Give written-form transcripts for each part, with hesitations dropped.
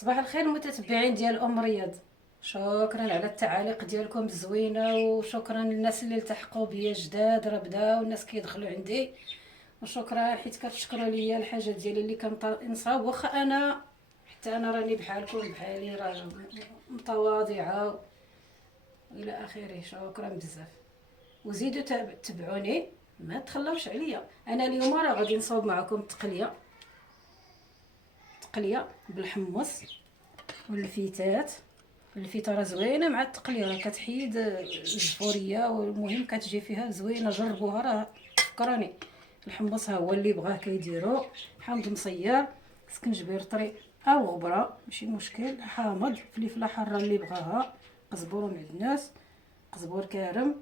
صباح الخير المتتبعين ديال ام رياض. شكرا على التعاليق ديالكم الزوينه، وشكرا للناس اللي التحقوا بيا جداد راه بداو الناس كيدخلوا عندي، وشكرا حيت كتشكروا ليا الحاجه ديالي اللي كنصاوب. واخا انا حتى انا راني بحالكم بحالي، راه متواضعه الى اخره. شكرا بزاف، وزيدوا تبعوني، ما تخلوش عليا. انا اليوم راه غادي نصاوب معكم تقليه بالحمص والفيتات. الفيته راه زوينه مع التقليه، راه كتحيد الجفوريه، والمهم كتجي فيها زوينه. جربوها راه تفكروني. الحمص ها هو اللي بغاه كيديرو، حامض مصير، سكنجبير طري او غبره ماشي مشكل، حامض، فلفله حاره اللي بغاها، قزبور ومعدنوس، قزبور كارم،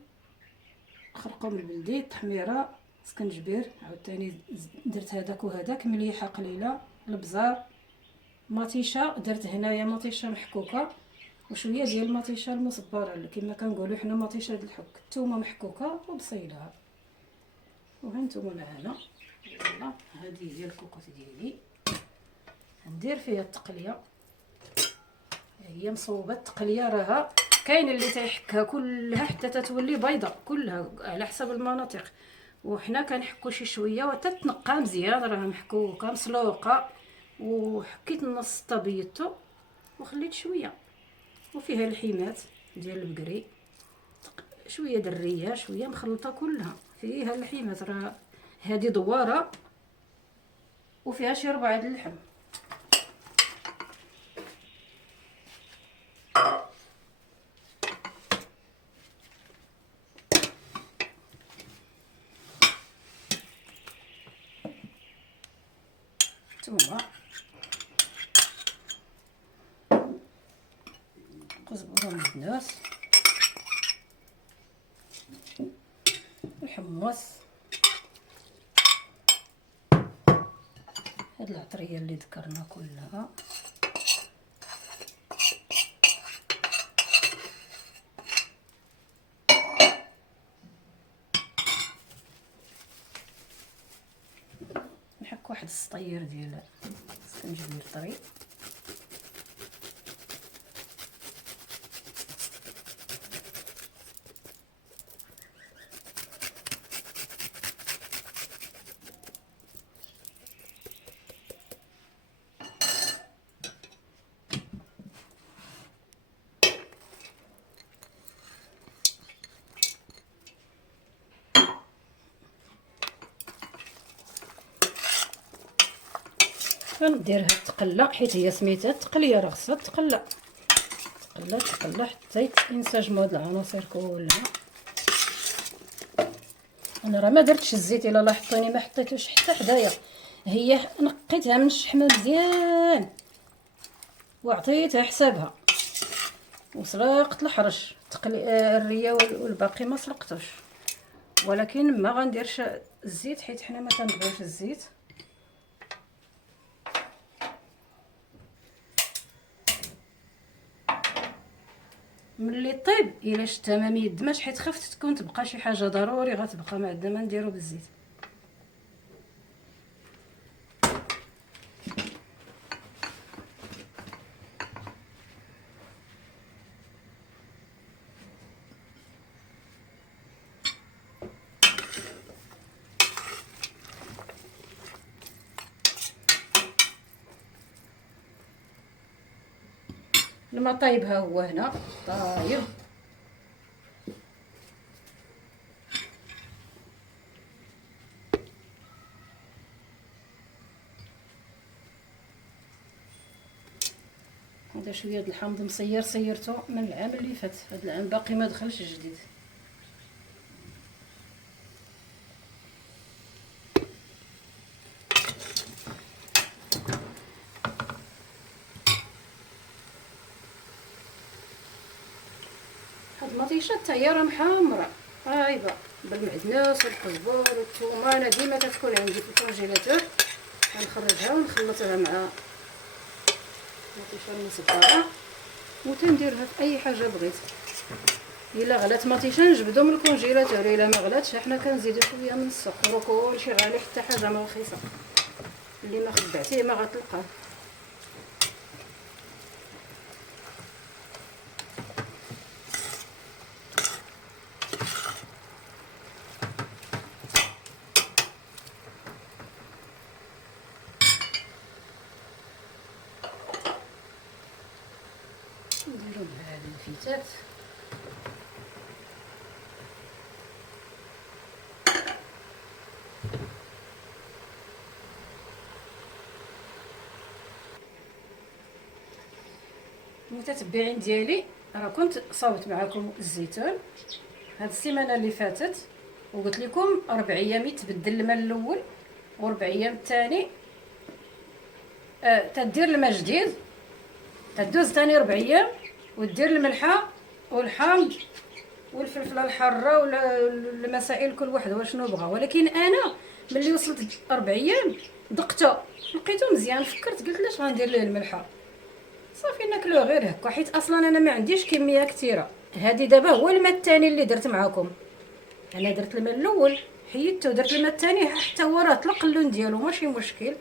خرقوم البلدي، تحميره، سكنجبير عاوتاني درت هذاك وهذاك، مليحه قليله، البزار، مطيشه درت هنايا مطيشه محكوكه، وشويه ديال المطيشه المصبره كما كنقولوا حنا مطيشه د الحك، الثومه محكوكه وبصيله. وهانتوما معنا. يلا هذه هي الكوكوط ديالي، ندير فيها التقليه. هي مصوبه التقليه، راها كاين اللي تيحكها كلها حتى تتولي بيضه كلها على حسب المناطق، وحنا كنحكو شي شويه وتتنقى مزيان، راها محكوكه مسلوقه. وحكيت النص طبيتو وخليت شويه، وفيها الحيمات ديال البقري، شويه دريه شويه مخلطه كلها، فيها الحيمات راه هذه دواره، وفيها شي ربعه د اللحم. ثومه، قزبر ومعدنوس، الحمص، هاد العطريه اللي ذكرنا كلها، نحك واحد السطير ديال سكنجبير طري، غندير هاد التقله حيت هي سميتها التقليه، راه خصها تقلى حتى ينسجموا هاد العناصر كلها. انا راه ما درتش الزيت، الا لاحظتوني ما حطيتوش حتى حدايا، هي نقيتها من الشحمه مزيان وعطيتها حسابها، وسلقت الحرش الريه والباقي ما سلقتوش. ولكن ما غنديرش الزيت حيت حنا ما كنبغيوش الزيت. ملي طيب الا شتها ما ميدماش حيت خفت تكون تبقى شي حاجه ضروري غتبقى، ما عندنا ما نديرو بالزيت. الماء طايب ها هو هنا طايب. هذا شويه د الحامض مصير صيرته من العام اللي فات، هذا العام باقي ما دخلش جديد. هاد المطيشه حتى هي راه محمره طايبه بالمعدنوس والقزبور والثومه. انا ديما كتكون عندي في الكونجيلاتور، غنخرجها ونخلطها مع المطيشه المصبره، وتنديرها في اي حاجه بغيت. الا غلات مطيشه نجبدو من الكونجيلاتور، الا ما غلاتش حنا كنزيدو شويه من السكر، وكلشي غالي حتى حاجه ما رخيصه، اللي ما خبعتيه ما غتلقاه. الفيتات. المتتبعين ديالي، راه كنت صاوبت معكم الزيتون هاد السيمانه اللي فاتت، وقلت لكم 4 ايام يتبدل الماء الاول و4 ايام الثاني تدير الماء جديد، تدوز ثاني 4 ايام ودير الملحه والحامض والفلفله الحاره والمسائل كل واحد واشنو بغى. ولكن انا ملي وصلت 4 ايام دقته لقيته مزيان، فكرت قلت لاش غندير ليه الملحه، صافي ناكلوه غير هكا، حيت اصلا انا ما عنديش كميه كثيره. هذه دابا هو الماء الثاني اللي درت معكم، انا درت الماء الاول حيدته ودرت الماء الثاني حتى هو راه طلق اللون ديالو ماشي مشكل.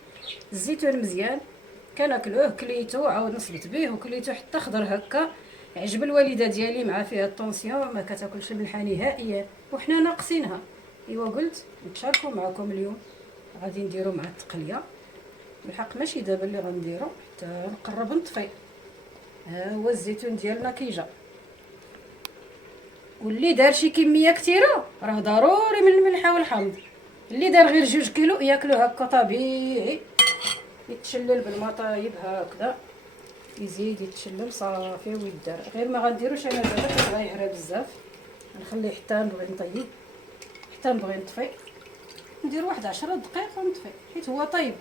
الزيتون مزيان كناكلوه، كليتو عاود نصبت به وكليتو حتى خضر هكا. عجب الوالده ديالي مع فيها الطونسيون ما كتاكلش الملحه نهائيا وحنا ناقصينها. ايوا قلت نتشاركوا معكم اليوم، غادي نديرو مع التقليه. بالحق ماشي دابا اللي غنديرو حتى نقرب نطفي. ها هو الزيتون ديالنا كيجا، واللي دار شي كميه كثيره راه ضروري من الملحه والحامض. اللي دار غير 2 كيلو ياكلو هكا طبيعي، يتشلل بالما طايب هكذا، يزيد يتشلل صافي ويدار. غير ما غنديروش انا دابا كتغير بزاف، نخليه حتى نبغي نطيب حتى نبغي نطفي، ندير واحد 10 دقائق ونطفي حيت هو طيب.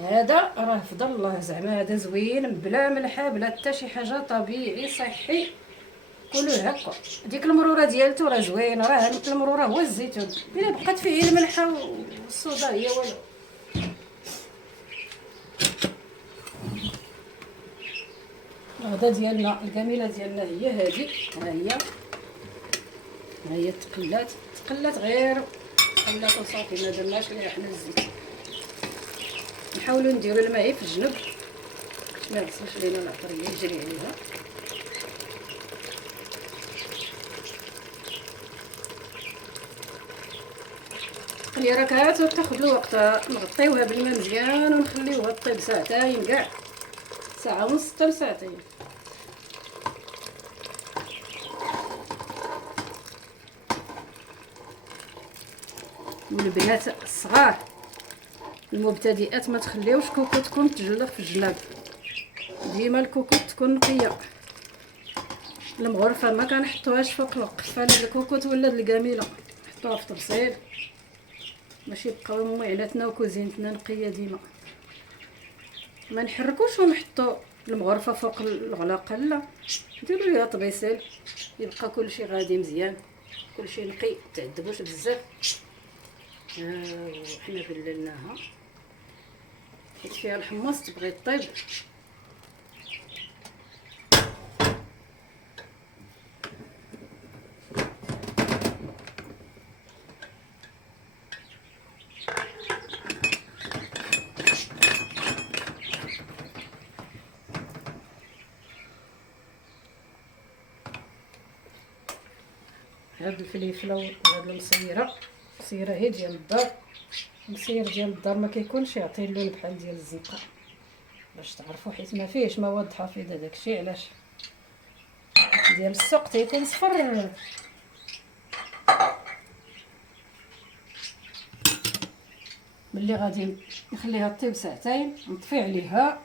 هذا راه فضل الله زعما، هذا زوين بلا ملحه بلا حتى شي حاجه، طبيعي صحي، كلوه هكا. ديك المروره ديالته راه زوينه، راه المروره هو الزيتون، الا بقات فيه الملحه والصودا هي والو. هذا ديالنا الجميله ديالنا هي هذه، ها هي تقلات غير تقلات وصافي، ما درناش ليها حنا الزيت. نحاولوا نديروا الماء في الجنب باش ما يغسلش لينا العطريه يجري عليها. التقليه راه كتاخذ له وقتها، نغطيوها بالماء مزيان ونخليوها طيب ساعتين كاع، ساعه ونص حتى لساعتين. والبنات الصغار المبتدئات ما تخليوش كوكوتكم تجلق في الجلاب، ديما الكوكوت تكون نقيه. المغرفه ما كنحطوهاش فوق القفاله الكوكوت ولا الكاميله، نحطوها في طبسيل باش يبقاو معيناتنا وكوزينتنا نقيه ديما. ما نحركوش ونحطو المغرفه فوق الغلاقه، لا نديرو ليها طبيسيل يبقى كلشي غادي مزيان، كلشي نقي، تعذبوش بزاف. وحنا بللناها حيت فيها الحمص تبغي طيب. هاد الفليفله وهاد المصيره هي ديال الدار، المصير ديال الدار ما كيكونش يعطي اللون بحال ديال الزنقه باش تعرفوا، حيت ما فيهش مواد حافظه. داكشي علاش ديال السوق تيكون صفر. ملي غادي نخليها طيب ساعتين نطفي عليها،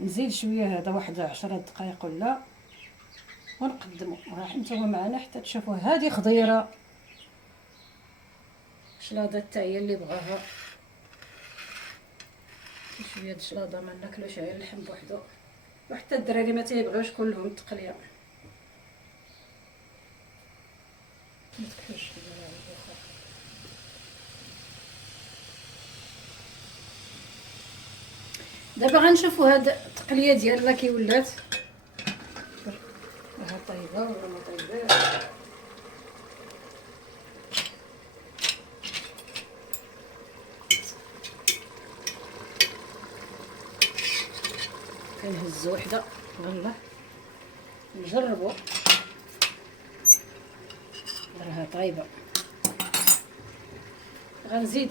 نزيد شويه هذا واحد 10 دقائق ولا، ونقدموا. ها نتوما معنا حتى تشوفوا هذه خضيره شلاضه حتى هي اللي بغاها شويه د شلاضه، ما ناكلوش غير اللحم بوحدو، وحتى الدراري ما تيبغيوش كلهم التقليه. ما تكفيش دابا غنشوفوا هاد التقليه ديالنا كي ولات، راها طيبه ولا ما طيباش. كنهزو وحده والله نجربوا، راها طايبه. غنزيد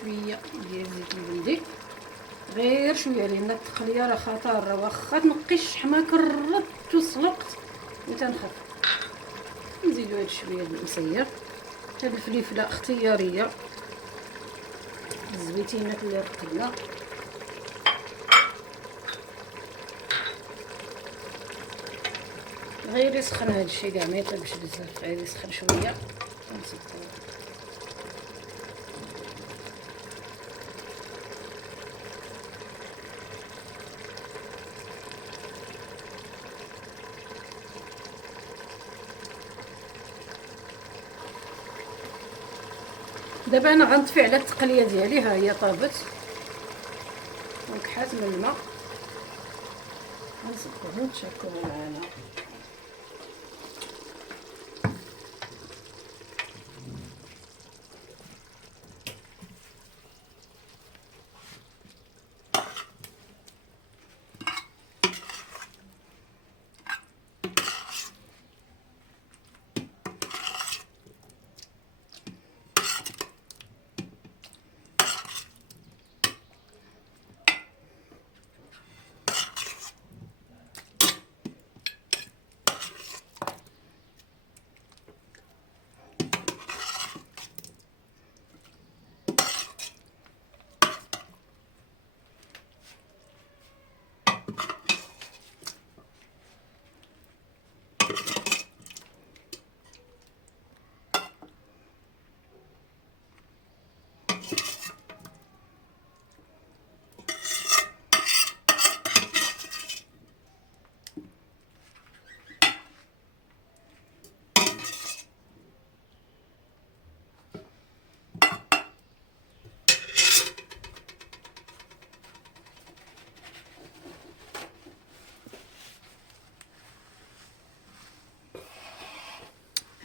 شويه ديال زيت البلدي غير شويه لان التقليه راه خطر، واخا تنقي الشحمه كرت وسلقت وتنخف. نزيدو هاد شويه د المسير. هاد الفليفله اختياريه الزويتينات اللي رقدنا. غير يسخن هادشي كاع ما يطيبش بزاف، غير يسخن شويه ونصبو. دابا انا غنطفي على التقليه ديالي، ها هي طابت وكحات من الماء، غنصبوهم تشكلوا معنا.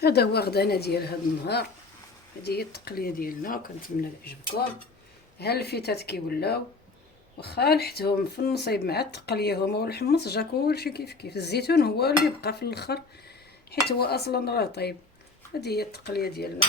هذا هو غدانا ديال هذا النهار. هذه هي التقليه ديالنا، كنتمنى يعجبكم. ها الفيتات كيولاو واخا لحتهم في النصيب مع التقليه هما والحمص، جا كلشي كيف كيف. الزيتون هو اللي بقى في الاخر حيت هو اصلا راه طيب. هذه هي التقليه ديالنا.